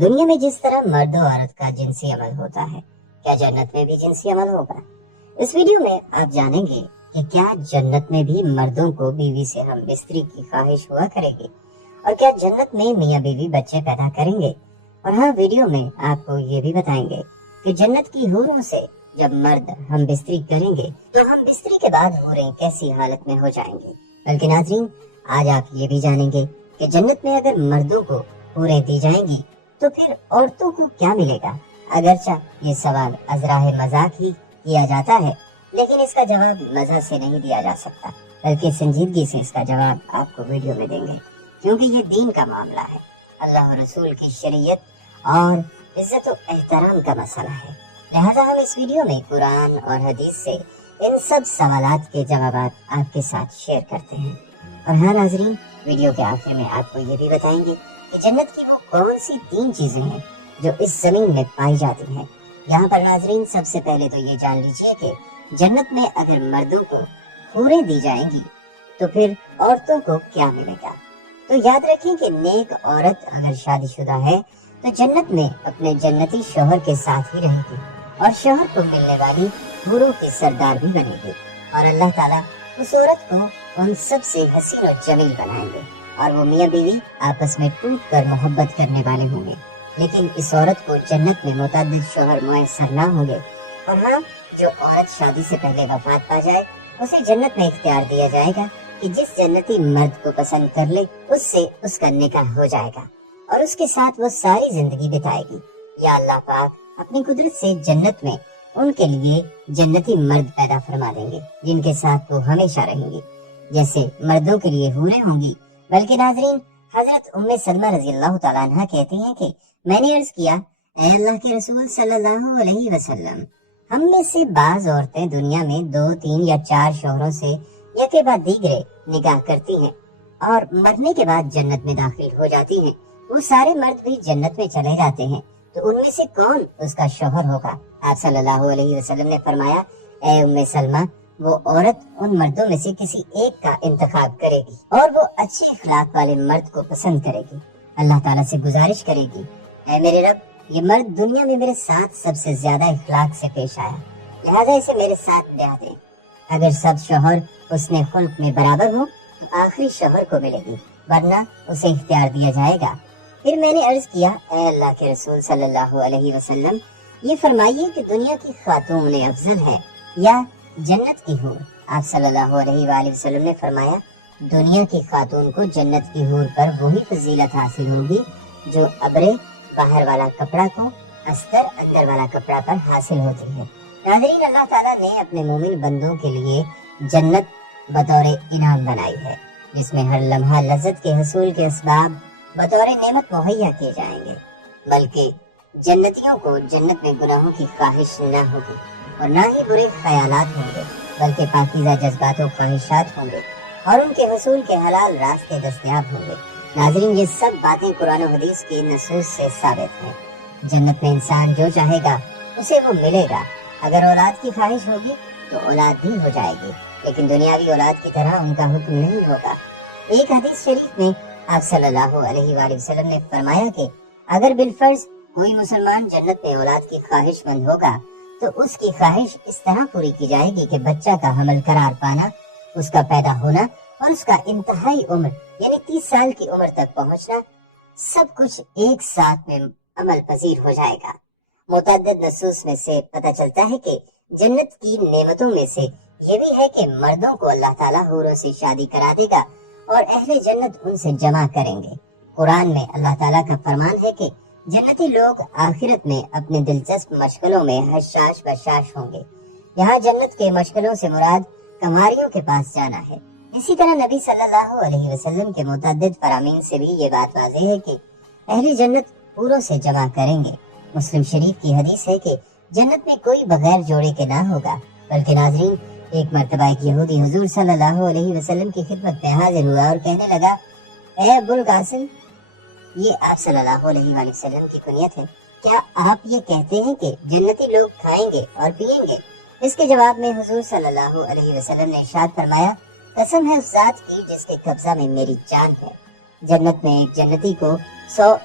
دنیا میں جس طرح مرد و عورت کا جنسی عمل ہوتا ہے، کیا جنت میں بھی جنسی عمل ہوگا؟ اس ویڈیو میں آپ جانیں گے کہ کیا جنت میں بھی مردوں کو بیوی سے ہم بستری کی خواہش ہوا کرے گی، اور کیا جنت میں میاں بیوی بچے پیدا کریں گے؟ اور ہاں، ویڈیو میں آپ کو یہ بھی بتائیں گے کہ جنت کی حوروں سے جب مرد ہم بستری کریں گے تو ہم بستری کے بعد حوریں کیسی حالت میں ہو جائیں گے۔ بلکہ ناظرین، آج آپ یہ بھی جانیں گے کہ جنت میں اگر مردوں کو حوریں دی جائیں گی تو پھر عورتوں کو کیا ملے گا؟ اگرچہ یہ سوال ازراہ مذاق ہی کیا جاتا ہے، لیکن اس کا جواب مزہ سے نہیں دیا جا سکتا، بلکہ سنجیدگی سے اس کا جواب آپ کو ویڈیو میں دیں گے، کیونکہ یہ دین کا معاملہ ہے، اللہ و رسول کی شریعت اور عزت و احترام کا مسئلہ ہے۔ لہذا ہم اس ویڈیو میں قرآن اور حدیث سے ان سب سوالات کے جوابات آپ کے ساتھ شیئر کرتے ہیں۔ اور ہاں ناظرین، ویڈیو کے آخر میں آپ کو یہ بھی بتائیں گے کہ جنت کی وہ کون سی 3 چیزیں ہیں جو اس زمین میں پائی جاتی ہیں۔ یہاں پر ناظرین، سب سے پہلے تو یہ جان لیجیے کہ جنت میں اگر مردوں کو حوریں دی جائیں گی تو پھر عورتوں کو کیا ملے گا؟ تو یاد رکھیں کہ نیک عورت اگر شادی شدہ ہے تو جنت میں اپنے جنتی شوہر کے ساتھ ہی رہے گی اور شوہر کو ملنے والی حوروں کی سردار بھی بنے گی، اور اللہ تعالیٰ اس عورت کو ان سب سے حسین و جمیل بنائیں گے، اور وہ میاں بیوی آپس میں ٹوٹ کر محبت کرنے والے ہوں گے۔ لیکن اس عورت کو جنت میں متعدد شوہر میسر نہ ہوں گے، اور ہاں، جو عورت شادی سے پہلے وفات پا جائے اسے جنت میں اختیار دیا جائے گا کہ جس جنتی مرد کو پسند کر لے اس سے اس کا نکاح ہو جائے گا اور اس کے ساتھ وہ ساری زندگی بتائے گی۔ یا اللہ پاک اپنی قدرت سے جنت میں ان کے لیے جنتی مرد پیدا فرما دیں گے جن کے ساتھ وہ ہمیشہ رہیں گے، جیسے مردوں کے لیے حوریں ہوں گی۔ بلکہ ناظرین، حضرت ام سلمہ رضی اللہ تعالیٰ عنہ کہتی ہیں کہ میں نے عرض کیا، اے اللہ کے رسول صلی اللہ علیہ وسلم، ہم میں سے بعض عورتیں دنیا میں 2، 3 یا 4 شوہروں سے یکے بعد دیگرے نکاح کرتی ہیں اور مرنے کے بعد جنت میں داخل ہو جاتی ہیں۔ وہ سارے مرد بھی جنت میں چلے جاتے ہیں، تو ان میں سے کون اس کا شوہر ہوگا؟ آپ صلی اللہ علیہ وسلم نے فرمایا، اے ام سلمہ، وہ عورت ان مردوں میں سے کسی ایک کا انتخاب کرے گی اور وہ اچھے اخلاق والے مرد کو پسند کرے گی، اللہ تعالیٰ سے گزارش کرے گی، اے میرے رب، یہ مرد دنیا میں میرے ساتھ سب سے زیادہ اخلاق سے پیش آیا، لہذا اسے میرے ساتھ بیاہ دیں۔ اگر سب شوہر حسن خلق میں برابر ہوں تو آخری شوہر کو ملے گی، ورنہ اسے اختیار دیا جائے گا۔ پھر میں نے عرض کیا، اے اللہ کے رسول صلی اللہ علیہ وسلم، یہ فرمائیے کہ دنیا کی خاتون افضل ہے یا جنت کی حور؟ آپ صلی اللہ علیہ وآلہ وسلم نے فرمایا، دنیا کی خاتون کو جنت کی حور پر وہی فضیلت حاصل ہوگی جو ابرے باہر والا کپڑا کو استر اندر والا کپڑا پر حاصل ہوتی ہے۔ ناظرین، اللہ تعالیٰ نے اپنے مومن بندوں کے لیے جنت بطور انعام بنائی ہے، جس میں ہر لمحہ لذت کے حصول کے اسباب بطور نعمت مہیا کیے جائیں گے، بلکہ جنتیوں کو جنت میں گناہوں کی خواہش نہ ہوگی اور نہ ہی برے خیالات ہوں گے، بلکہ پاکیزہ جذبات و خواہشات ہوں گے اور ان کے حصول کے حلال راستے دستیاب ہوں گے۔ ناظرین، یہ سب باتیں قرآن و حدیث کی نصوص سے ثابت ہیں۔ جنت میں انسان جو چاہے گا اسے وہ ملے گا۔ اگر اولاد کی خواہش ہوگی تو اولاد بھی ہو جائے گی، لیکن دنیاوی اولاد کی طرح ان کا حکم نہیں ہوگا۔ ایک حدیث شریف میں آپ صلی اللہ علیہ وآلہ وسلم نے فرمایا کہ اگر بالفرض کوئی مسلمان جنت میں اولاد کی خواہش مند ہوگا تو اس کی خواہش اس طرح پوری کی جائے گی کہ بچہ کا حمل قرار پانا، اس کا پیدا ہونا اور اس کا انتہائی عمر یعنی 30 سال کی عمر تک پہنچنا، سب کچھ ایک ساتھ میں عمل پذیر ہو جائے گا۔ متعدد نصوص میں سے پتہ چلتا ہے کہ جنت کی نعمتوں میں سے یہ بھی ہے کہ مردوں کو اللہ تعالیٰ حوروں سے شادی کرا دے گا اور اہل جنت ان سے جمع کریں گے۔ قرآن میں اللہ تعالیٰ کا فرمان ہے کہ جنتی لوگ آخرت میں اپنے دلچسپ مشغلوں میں حشاش بشاش ہوں گے۔ یہاں جنت کے مشغلوں سے مراد کنواریوں کے پاس جانا ہے۔ اسی طرح نبی صلی اللہ علیہ وسلم کے متعدد فرامین سے بھی یہ بات واضح ہے کہ اہل جنت حوروں سے جمع کریں گے۔ مسلم شریف کی حدیث ہے کہ جنت میں کوئی بغیر جوڑے کے نہ ہوگا، بلکہ ناظرین، ایک مرتبہ ایک یہودی حضور صلی اللہ علیہ وسلم کی خدمت میں حاضر ہوا اور کہنے لگا، اے ابو القاسم، یہ آپ صلی اللہ علیہ وآلہ وسلم کی کنیت ہے، کیا آپ یہ کہتے ہیں کہ جنتی لوگ کھائیں گے اور پیئیں گے؟ اس کے جواب میں حضور صلی اللہ علیہ وسلم نے ارشاد فرمایا، قسم ہے اس ذات کی جس کے قبضہ میں میری جان ہے، جنت میں ایک جنتی کو 100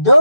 2